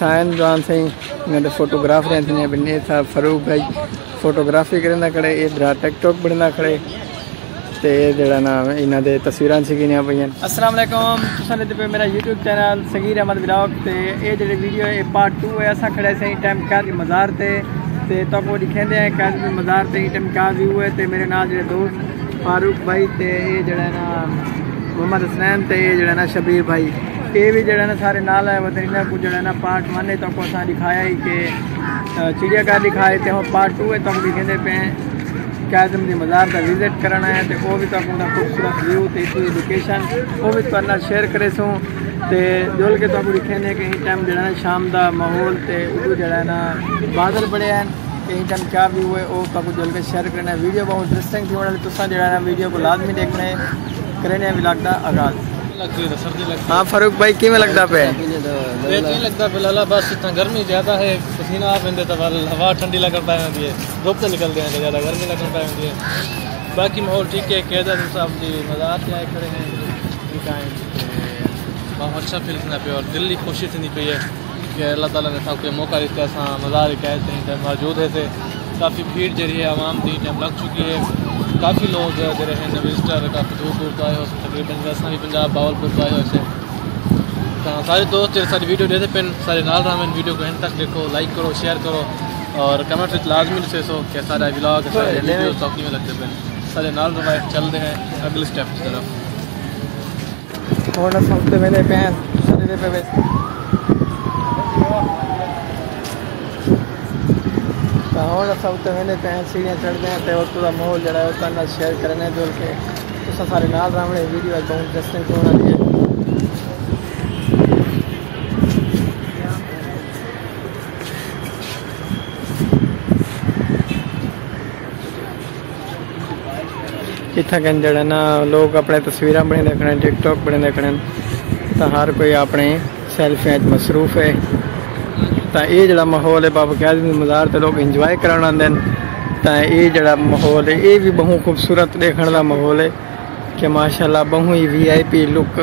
थान जवान थी इन्हें फोटोग्राफर थी बने था फरूक भाई फोटोग्राफी करना खड़े इधर टिकटॉक बनना खड़े तो जरा ना इन्हों के तस्वीर सीखिया पे। अस्सलाम वालेकुम तुसां दे पे मेरा YouTube channel Sagheer Ahmed vlog ते ये जो वीडियो है पार्ट 2 है। अस खड़े से टाइम काजी मज़ार ते तो दिखेंदे हैं काजी मज़ार ते टाइम का व्यू है तो मेरे नाल जो दोस्त फारूक भाई ते ये जरा ना मोहम्मद हसनैन ते ये जरा ना शबीर भाई ये भी जरा ना सारे नाल है वतन इन्हें कुछ जरा ना पार्ट 1 है तो असा दिखाया ही कि चिड़ियाघर दिखाए तो पार्ट 2 है तो दिखेंदे पे काज़म की मज़ार का विजिट करना है तो वो भी तो खूबसूरत व्यू तो इसकी लोकेशन वो भी तो शेयर करे सूँ तो जुल के तो दिखेंगे कि टाइम जरा शाम का माहौल तो जरा ना बादल बड़े हैं कहीं टाइम क्या व्यू है वो तो जुल के शेयर करना है। वीडियो बहुत इंटरेस्टिंग थी वाली तुसा जरा ना वीडियो को लाजमी देखने करने व्लॉग का आगाज़। हाँ फारूक भाई किमें लगता पे लगता फिलहाल बस इतना गर्मी ज़्यादा है पसीना आ पेंदे तो हवा ठंडी लगन पाए होती है धूप तो निकलते हैं तो ज़्यादा गर्मी लगन पाए होती है। बाकी माहौल ठीक है कैदर साहब जी मज़ार से आए खड़े हैं बहुत अच्छा फील करना पे और दिल्ली खुशी थी पी है कि अल्लाह ताला ने सब के मौका दिता अस मज़ार कहते मौजूद है थे काफ़ी भीड़ जरी है आवाम की टाइम लग चुकी है काफ़ी लोग जरे हैं विजिटर काफ़ी दूर दूर तो आए हो तकरीबन असा भी पंजाब बावलपुर तो आए हो तो सारे दोस्त जो सारी वीडियो देते पेन सारे नाल रहा वीडियो को एंड तक देखो लाइक करो शेयर करो और कमेंट में लाजमी से सो क्या सारा व्लॉग सारे वीडियो सब में लगते पेन सारे नाल रहा चलते हैं अगले स्टेप की तरफ। और सबसे पहले पैन पे और सब तो मैंने पैन सीढ़ियाँ चढ़ते हैं तो पूरा माहौल जरा है उतना शेयर करने जुल के तो सारे नाल रावणे वीडियो बहुत इंटरेस्टिंग होना चाहिए। इतना कन जरा ना लोग अपने तस्वीर बने देखने टिकटॉक बने देखने तो हर कोई अपने सैल्फियाँ मसरूफ है तो ये जड़ा माहौल है बाबा काज़म मज़ार तो लोग इंजॉय कराना आते हैं तो ये जड़ा माहौल है ये भी बहुत खूबसूरत देखने का माहौल है कि माशाल्लाह बहु ही VIP लुक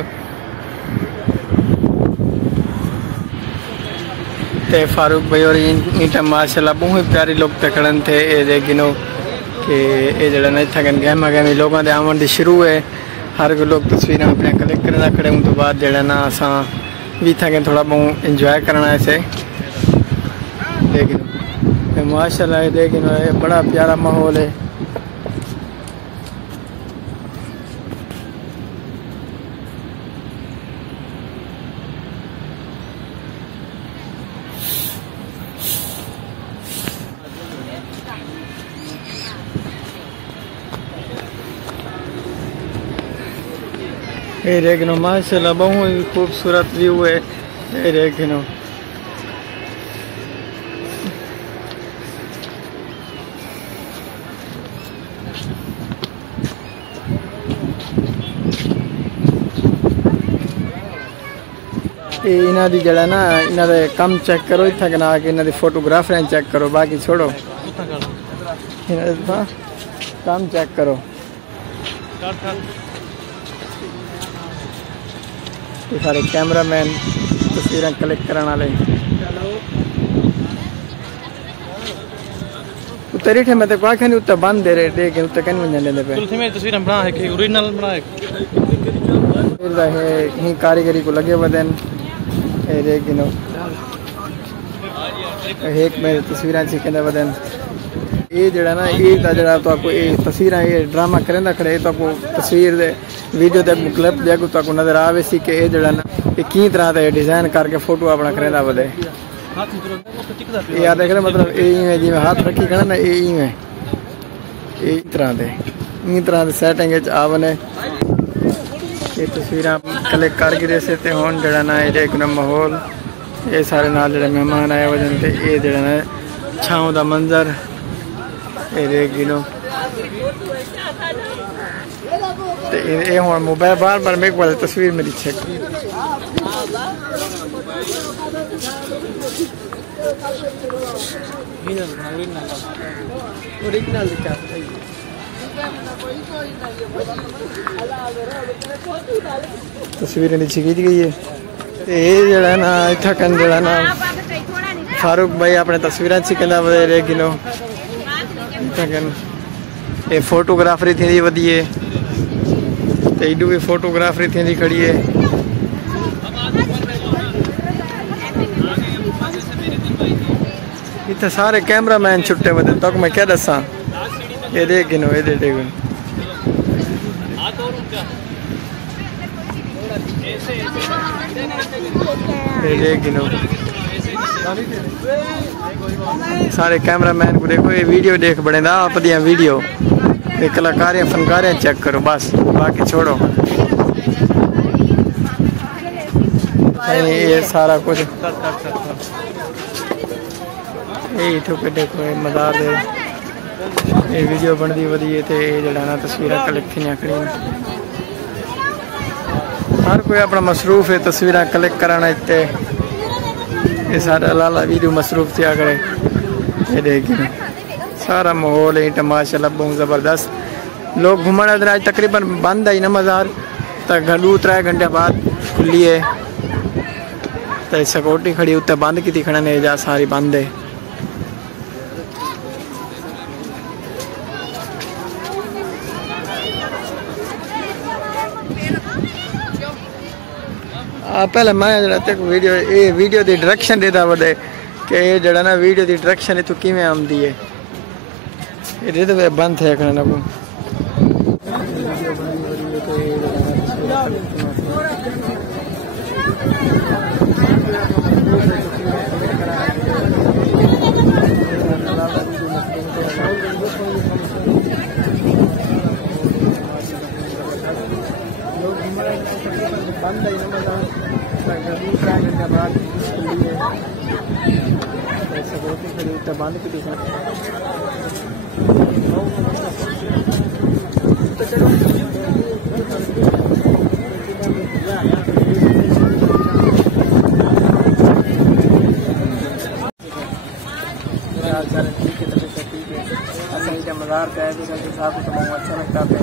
ते फारूक भाई और इन माशाल्लाह बहुत ही प्यारी लुक तकड़न थे ये गिनो कि ये जड़ा ना इतना गहमा गहमी लोगों के आवन की शुरू है हर कोई लोग तस्वीर अपने कलेक्ट करना खड़े उन तो बाद जड़ा ना असा भी था थोड़ा बहुत इंजॉय करना ऐसे लेकिन माशाल्लाह लेकिन बड़ा प्यारा माहौल है। ये देखो माशाल्लाह बहुत ही खूबसूरत व्यू है ये देखो इन्हों की जरा ना इन्हों के कम चेक करो इतना के ना कि इन्हों की फोटोग्राफर चेक करो बाकी छोड़ो कम चेक करो ये सारे कैमरामैन तस्वीर कलेक्ट करने वाले उत्तर ही मैं तो क्या नहीं उत्तर बंद दे रहे लेकिन उत्तर कहीं नहीं जाने पे तस्वीर बना है कि ओरिजिनल बना है कारीगरी को लगे बदन लेकिन एक मेरे तस्वीर सीखने बदन ये जरा ना ये जरा तो आपको ये तस्वीर ये ड्रामा करें खड़े तो आपको तस्वीर दे वीडियो दे क्लिप दे तो आपको नजर आवे सी कि ये जरा ना ये की तरह का डिजाइन करके फोटो अपना करें बदे यार देख रहे मतलब ये जिम्मे हाथ रखी खड़ा ना ये तरह से सेटिंग आवने ये तस्वीर कलेक्ट करके दे सकते हो जरा ना ये देखना माहौल ये सारे नाल जड़े मेहमान आए वजन से ये जरा ना छाँव का मंजर ये देख गिनो ये हूँ मोबाइल बार बार मेरे को तस्वीर मेरी चेक ओरिजिनल तस्वीरें नीचे खींच गई है। ये जड़ा ना इतना कन जड़ा ना फारूक भाई अपने तस्वीर कहना वे गिनो ये फोटोग्राफरी थी वधिए तो एडू भी फोटोग्राफरी थी खड़ी है। इतने सारे कैमरा मैन छुट्टे वधे तक मैं क्या दसा ये देख गिनो ये देख गिनो सारे कैमरा मैन को देखो ये वीडियो देख बड़े ना आप दिया वीडियो ये कलाकार फनकार चेक करो बस बाकी छोड़ो। ये सारा कुछ यही ठोके देखो ये मज़ार दे ये वीडियो बनती वधिए तो ये जड़ा ना तस्वीर कलेक्ट थी खड़ी हर कोई अपना मसरूफ है तस्वीर कलेक्ट कराना इतने ये सारा लाला वीडियो मसरूफ थी करे ये देखिए सारा माहौल है माशाल्लाह बहुत ज़बरदस्त। लोग घूमने आज तकरीबन बंद है ना मज़ार तो घर 2-3 घंटे बाद खुली है तो सिक्योरिटी खड़ी उत्ते बंद की खड़ा ने जा सारी बंद है। पहले मैं जरा तक वीडियो की डायरेक्शन देता बदे कि ये जरा ना वीडियो की डायरेक्शन इतों किमें आती है ये तो बंद है करना को बंद है बंद की मज़ार का है अच्छा लगता है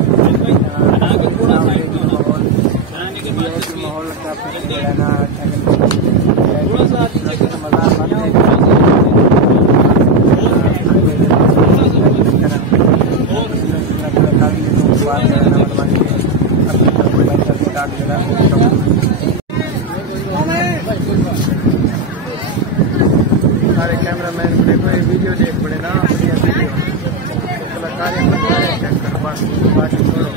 माहौल लगता सारे कैमरा मैन को देखो ये वीडियो देख पड़े ना कलाकार बाकी छोड़ो।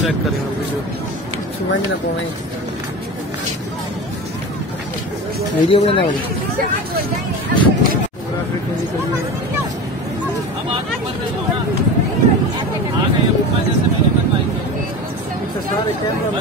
चेक करें वीडियो समझ ना पाए वीडियो बना सारे कैमरा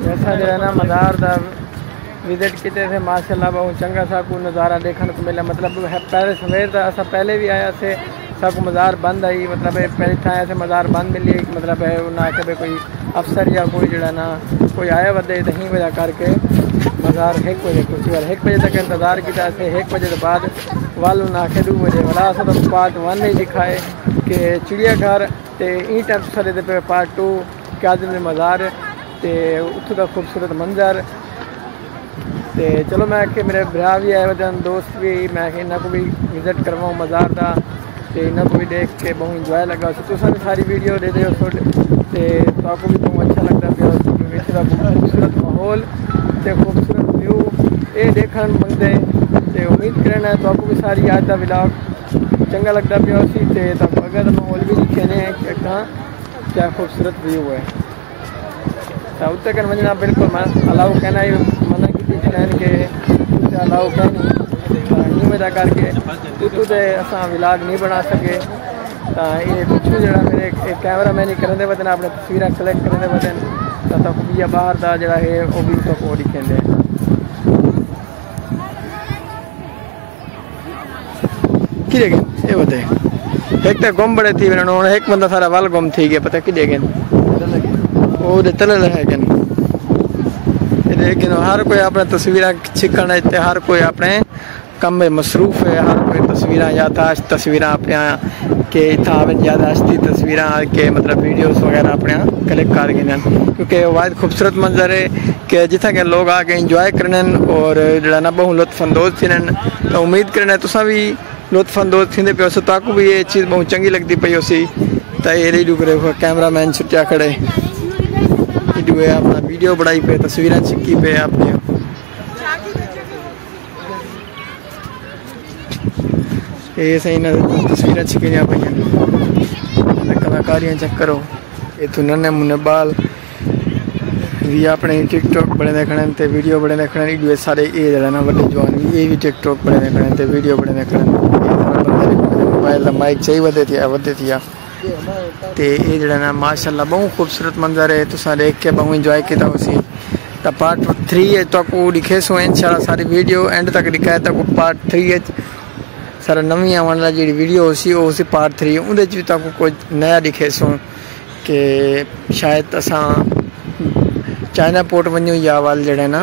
जैसा जो है ना मज़ार का विजिट किए थे माशाल्लाह बहुत चंगा सा को नज़ारा देखने को मिला। मतलब पहले सवेर का असा पहले भी आया से सब मज़ार बंद आई मतलब पहले थाया से मज़ार बंद मिली मतलब है ना कि कोई अफसर या कोई जड़ा ना कोई आया वधे तो ही वजह करके मज़ार 1 बजे कुछ 1 बजे तक इंतज़ार किया 1 बजे के बाद वालू ना के 2 बजे वाला अस तो पार्ट 1 ही दिखाए कि चिड़ियाघर तो ई टाइम सरे पे पार्ट 2 काज़िम मज़ार तो उत्थों का खूबसूरत मंजर तो चलो मैं कि मेरे भरा भी आए वजन दोस्त भी मैं इन्हों को भी विजिट करवाऊँ मज़ार का तो इन्हों को भी देख के बहुत इंजॉय लगा तो सारी वीडियो दे दो तो आपको भी बहुत अच्छा लगता पे खूबसूरत माहौल तो खूबसूरत व्यू ये देखने मंगते तो उम्मीद करना तो आपको भी सारी आज का व्लॉग चंगा लगता पिया उसी ते तब अगर माहौल भी दिखे हैं कि कहाँ क्या खूबसूरत व्यू है तो उत्ते कर वजना बिल्कुल अलाउ कहना ही मना की कहन के अलाउ कहनी वजह करके उतू तो असा व्लॉग नहीं बना सके तो ये पिछू जरा मेरे एक कैमरा मैन ही करने वजन अपने तस्वीर कलेक्ट करने वजन तो भी बाहर का जरा है वो भी तो दिखें कि ये बताए एक तो गुम बड़े थी वञणो एक बंदा सारा वाल गुम थी गया पता कि वो तल है लेकिन हर कोई अपने तस्वीर छिकण हर कोई अपने कम में मसरूफ है हर कोई तस्वीर यादाश्त तस्वीर अपने के इतना यादाश्ती तस्वीर के मतलब वीडियोस वगैरह अपने कलेक्ट कर गए क्योंकि वाद खूबसूरत मंजर है कि जितना के लोग आके इंजॉय करने और जरा ना बहु लुत्फानंदोज थी तो उम्मीद करना तुसा भी लुत्फानंदोज थींदे पे ताकू भी ये चीज़ बहुत चंगी लगती पई उसी तो ये रेडियो करे कैमरा मैन छुट्टिया खड़े अपना वीडियो बनाई पे तस्वीर छिकी पे अपनी ये सही ना तस्वीर छिकियां पे कलाकारियां चेक करो ये तो नन्हे मुन्ने बाल भी अपने टिकटॉक बड़े देखने ते वीडियो बड़े देखने ये सारे ये जरा ना बड़े जवान भी ये भी टिकटॉक बड़े देखने ते वीडियो बड़े देखने मोबाइल का माइक चाहिए वधे थी ते ये जरा ना माशाल्लाह बहुत खूबसूरत मंजर है तुसा देख के बहुत इंजॉय किया उसी तो पार्ट 3 है तो दिखे सो इंशाल्लाह सारी वीडियो एंड तक दिखाए तो पार्ट 3 है सारा नवी आने वाली जी वीडियो उसी पार्ट 3 उन्हें भी तक कुछ नया दिखे सो कि शायद असा चाइना पोर्ट वनो या वाल जड़े ना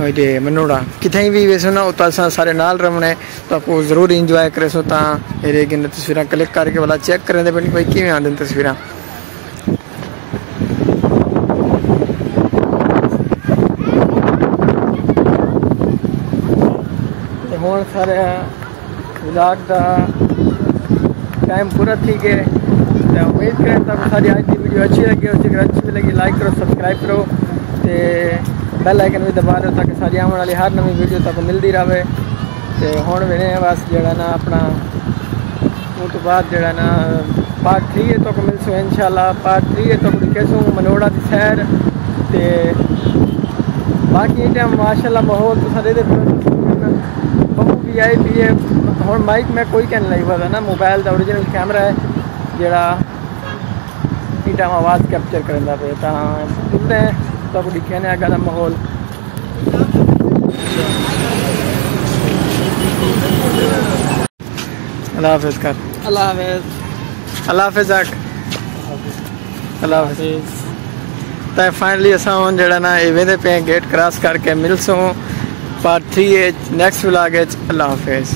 ये मनोड़ा कितने भी वैसे ना उतना असा सारे नाल रमने तो आपको जरूर इंजॉय करे सो ता ये तस्वीर कलेक्ट करके वाला चेक करें भाई भाई कि आदि तस्वीर हूँ सारे व्लॉग का टाइम पूरा थी गए तो उम्मीद करें तब सारी आज की वीडियो अच्छी लगी हो अगर अच्छी भी लगी लाइक करो सब्सक्राइब करो तो बेल आइकन भी दबा दो ताकि सारी आने वाली हर नवी वीडियो तक मिलती रहे तो हूँ वेने बस जरा ना अपना उस तो बाद जरा ना पार्ट 3 तक मिलसो इंशाल्लाह पार्ट 3 तक दिखेसो मनोड़ा की सैर तो बाकी टाइम माशाल्लाह माहौल तो सारे आई भी है हूँ माइक में कोई कहने लगी पता ना मोबाइल का ओरिजिनल कैमरा है जरा टाइम आवाज़ कैप्चर करता पे तो मिलते हैं तो दिखे ने अगर माहौल अल्लाह हाफिज़ कर अल्लाह हाफिज़ अल्लाह हाफिज़ अल्लाह हाफिज़ तो फाइनली असा हूँ जरा ना वेंदे पे गेट क्रॉस करके मिलसूँ पार्ट 3 नेक्स्ट व्लॉग अल्लाह हाफिज़।